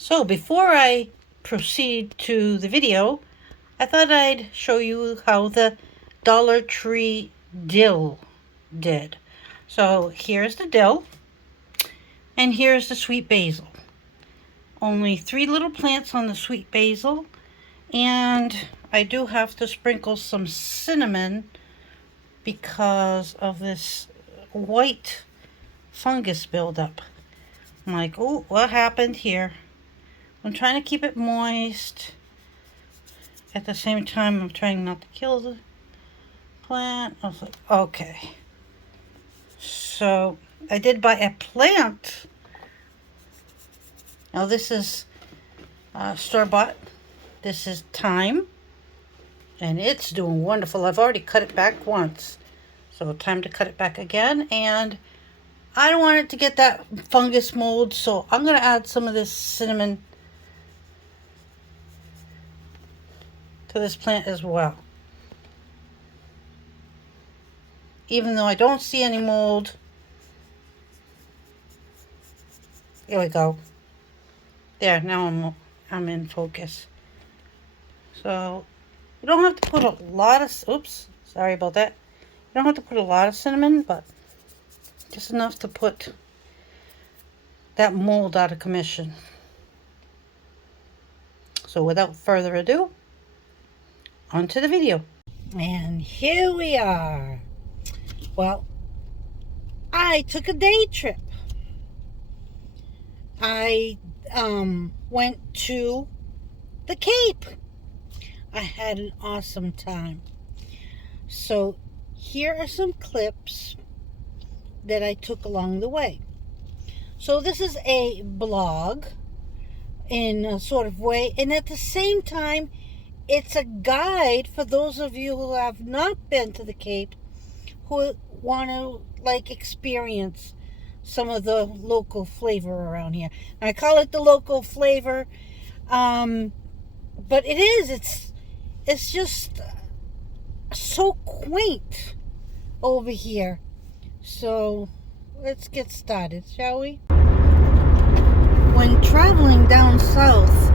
So before I proceed to the video, I thought I'd show you how the Dollar Tree dill did. So here's the dill, and here's the sweet basil. Only 3 little plants on the sweet basil, and I do have to sprinkle some cinnamon because of this white fungus buildup. I'm like, oh, what happened here? I'm trying to keep it moist. At the same time, I'm trying not to kill the plant. I was like, okay. So I did buy a plant. Now this is store-bought. This is thyme. And it's doing wonderful. I've already cut it back once. So time to cut it back again. And I don't want it to get that fungus mold. So I'm going to add some of this cinnamon to this plant as well. Even though I don't see any mold. There we go. There, now I'm in focus. So you don't have to put a lot of, oops, sorry about that. You don't have to put a lot of cinnamon, but just enough to put that mold out of commission. So without further ado, on to the video. And here we are. Well, I took a day trip. I went to the Cape. I had an awesome time. So here are some clips that I took along the way. So this is a blog in a sort of way, and at the same time it's a guide for those of you who have not been to the Cape, who want to experience some of the local flavor around here. I call it the local flavor, but it's just so quaint over here. So let's get started, shall we? When traveling down south,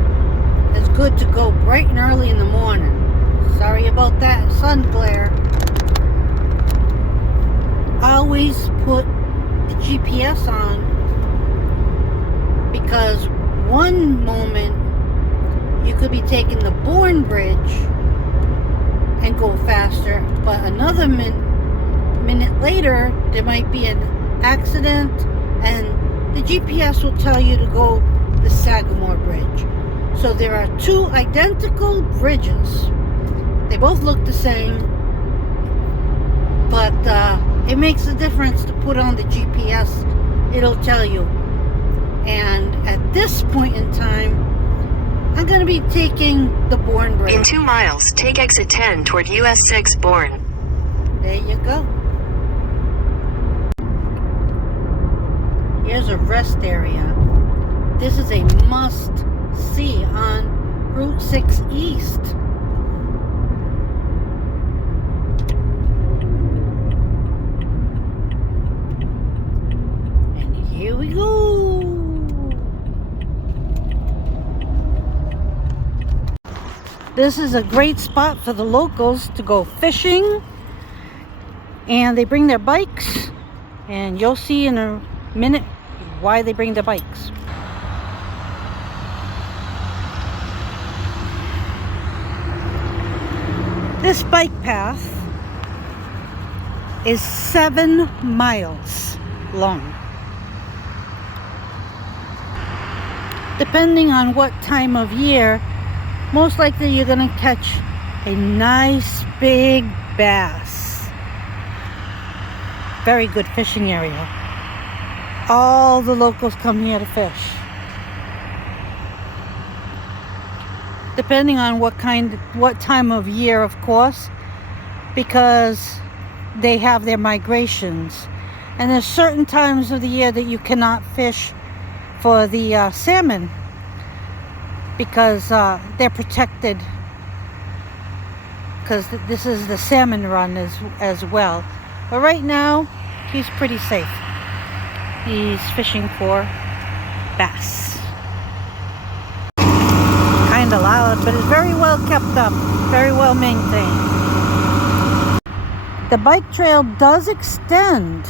it's good to go bright and early in the morning. Sorry about that sun glare. Always put the GPS on, because one moment you could be taking the Bourne Bridge and go faster, but another minute later there might be an accident and the GPS will tell you to go the Sagamore Bridge. So there are 2 identical bridges. They both look the same, but it makes a difference to put on the GPS. It'll tell you. And at this point in time, I'm going to be taking the Bourne Bridge. In 2 miles, take exit 10 toward US 6 Bourne. There you go. Here's a rest area. This is a must-see on Route 6 East. And here we go. This is a great spot for the locals to go fishing. And they bring their bikes. And you'll see in a minute why they bring their bikes. This bike path is 7 miles long. Depending on what time of year, most likely you're going to catch a nice big bass. Very good fishing area. All the locals come here to fish. Depending on what time of year, of course, because they have their migrations. And there's certain times of the year that you cannot fish for the salmon, because they're protected, because this is the salmon run as well. But right now, he's pretty safe. He's fishing for bass. about, but it's very well kept up, very well maintained. The bike trail does extend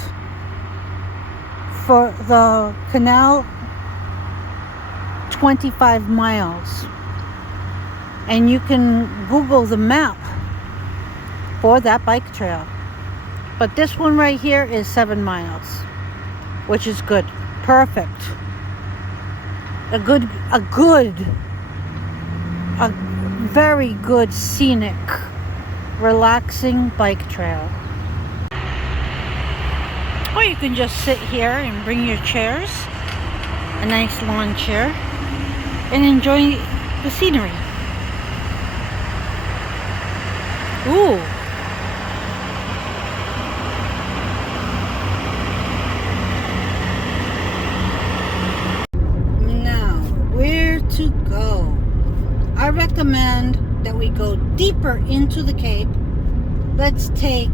for the canal 25 miles. And you can Google the map for that bike trail. But this one right here is 7 miles, which is good. Perfect. A very good scenic, relaxing bike trail. Or you can just sit here and bring your chairs, a nice lawn chair, and enjoy the scenery. Ooh. Now, where to go? I recommend that we go deeper into the Cape. Let's take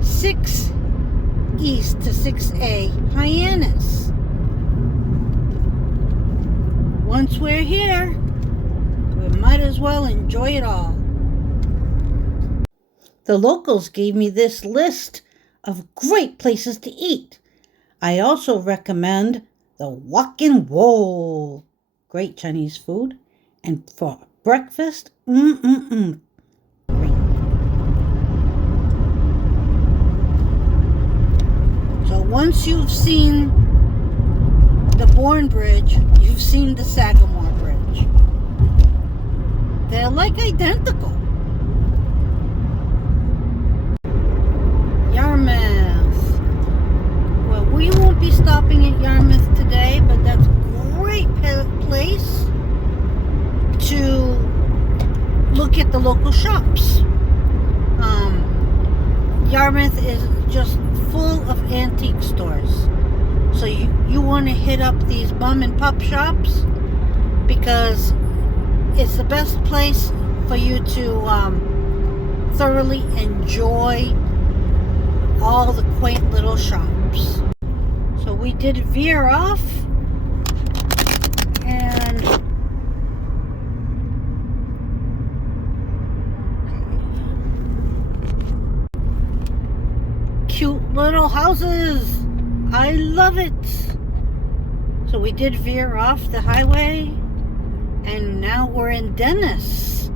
6 East to 6A Hyannis. Once we're here, we might as well enjoy it all. The locals gave me this list of great places to eat. I also recommend the Wok and Roll, great Chinese food, and for breakfast, great. So once you've seen the Bourne Bridge, you've seen the Sagamore Bridge. They're like identical. Yarmouth. Well, we won't be stopping at Yarmouth today, but that's a great place to look at the local shops. Yarmouth is just full of antique stores. So you want to hit up these mom and pop shops because it's the best place for you to thoroughly enjoy all the quaint little shops. So we did veer off and cute little houses. I love it. So we did veer off the highway and now we're in Dennis.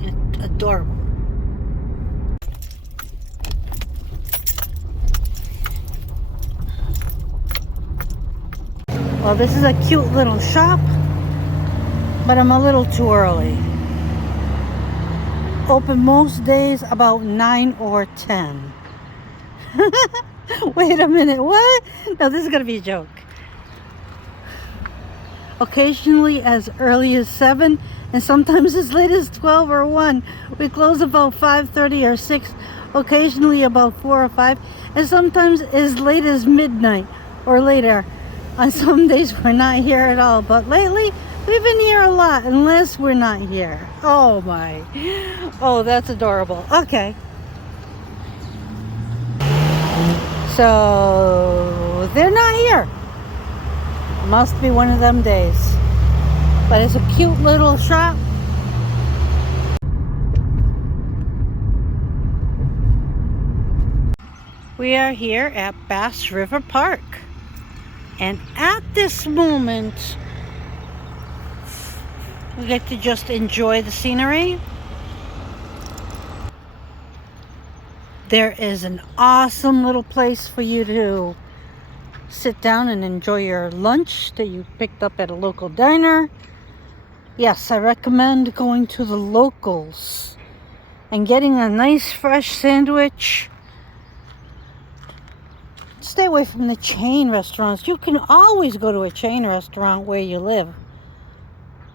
It's adorable. Well, this is a cute little shop, but I'm a little too early. Open most days about 9 or 10. Wait a minute, what? No, this is going to be a joke. Occasionally as early as 7 and sometimes as late as 12 or 1. We close about 5:30 or 6, occasionally about 4 or 5, and sometimes as late as midnight or later. On some days we're not here at all, but lately we've been here a lot unless we're not here. Oh my. Oh, that's adorable. Okay. So they're not here. Must be one of them days. But it's a cute little shop. We are here at Bass River Park. And at this moment, we get to just enjoy the scenery. There is an awesome little place for you to sit down and enjoy your lunch that you picked up at a local diner. Yes, I recommend going to the locals and getting a nice fresh sandwich. Stay away from the chain restaurants. You can always go to a chain restaurant where you live.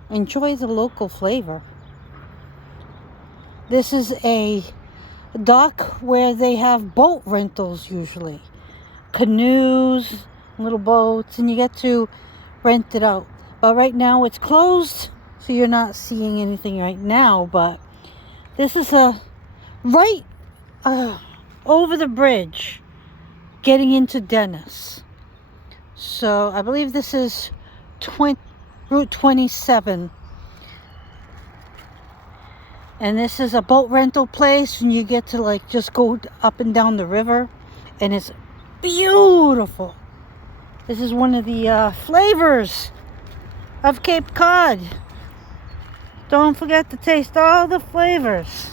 Enjoy the local flavor. This is a dock where they have boat rentals usually. Canoes, little boats, and you get to rent it out. But right now it's closed, so you're not seeing anything right now. But this is right over the bridge getting into Dennis. So I believe this is Route 27. And this is a boat rental place, and you get to like just go up and down the river, and it's beautiful. This is one of the flavors of Cape Cod. Don't forget to taste all the flavors.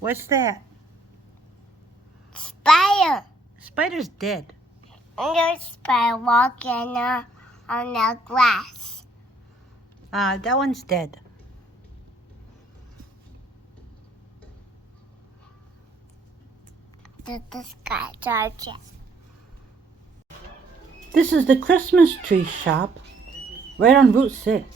What's that? Spider. Spider's dead. And there's a spider walking on the grass. That one's dead. The sky charger. This is the Christmas tree shop right on Route 6.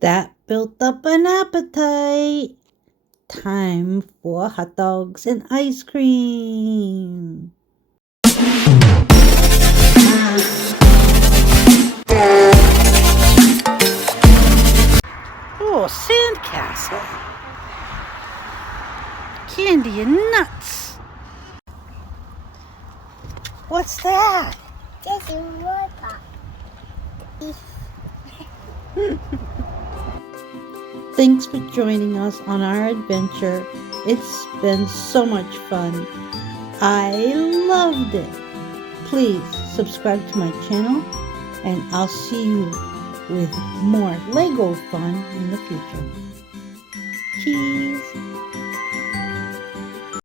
That built up an appetite. Time for hot dogs and ice cream. Oh, sandcastle. Candy and nuts. What's that? This is water. Thanks for joining us on our adventure. It's been so much fun. I loved it. Please subscribe to my channel, and I'll see you with more Lego fun in the future. Cheese!